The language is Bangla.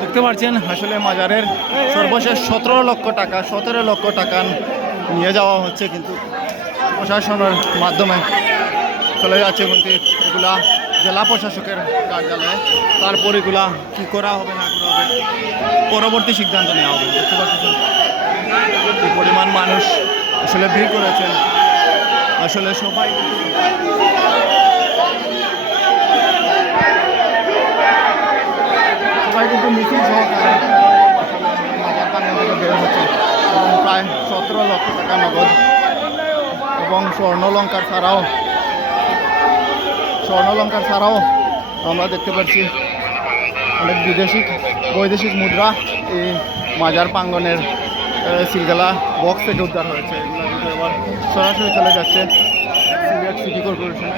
দেখতে পাচ্ছেন আসলে মাজারের সর্বশেষ 17 লক্ষ টাকা নিয়ে যাওয়া হচ্ছে, কিন্তু প্রশাসনের মাধ্যমে চলে যাচ্ছে কিন্তু এগুলা জেলা প্রশাসকের কার্যালয়ে। তারপর এগুলা কী করা হবে না করা হবে পরবর্তী সিদ্ধান্ত নেওয়া হবে। দেখতে পাচ্ছেন কি পরিমাণ মানুষ আসলে ভিড় করেছেন, আসলে সবাই কিন্তু মিছিল সহকারে মাজার প্রাঙ্গণ থেকে বের হচ্ছে এবং প্রায় 17 লক্ষ টাকা নগদ এবং স্বর্ণলঙ্কার ছাড়াও আমরা দেখতে পাচ্ছি অনেক বৈদেশিক মুদ্রা এই মাজার প্রাঙ্গণের সিলগালা বক্স থেকে উদ্ধার হয়েছে। এগুলো কিন্তু এবার সরাসরি চলে যাচ্ছে সিলেট সিটি কর্পোরেশনে।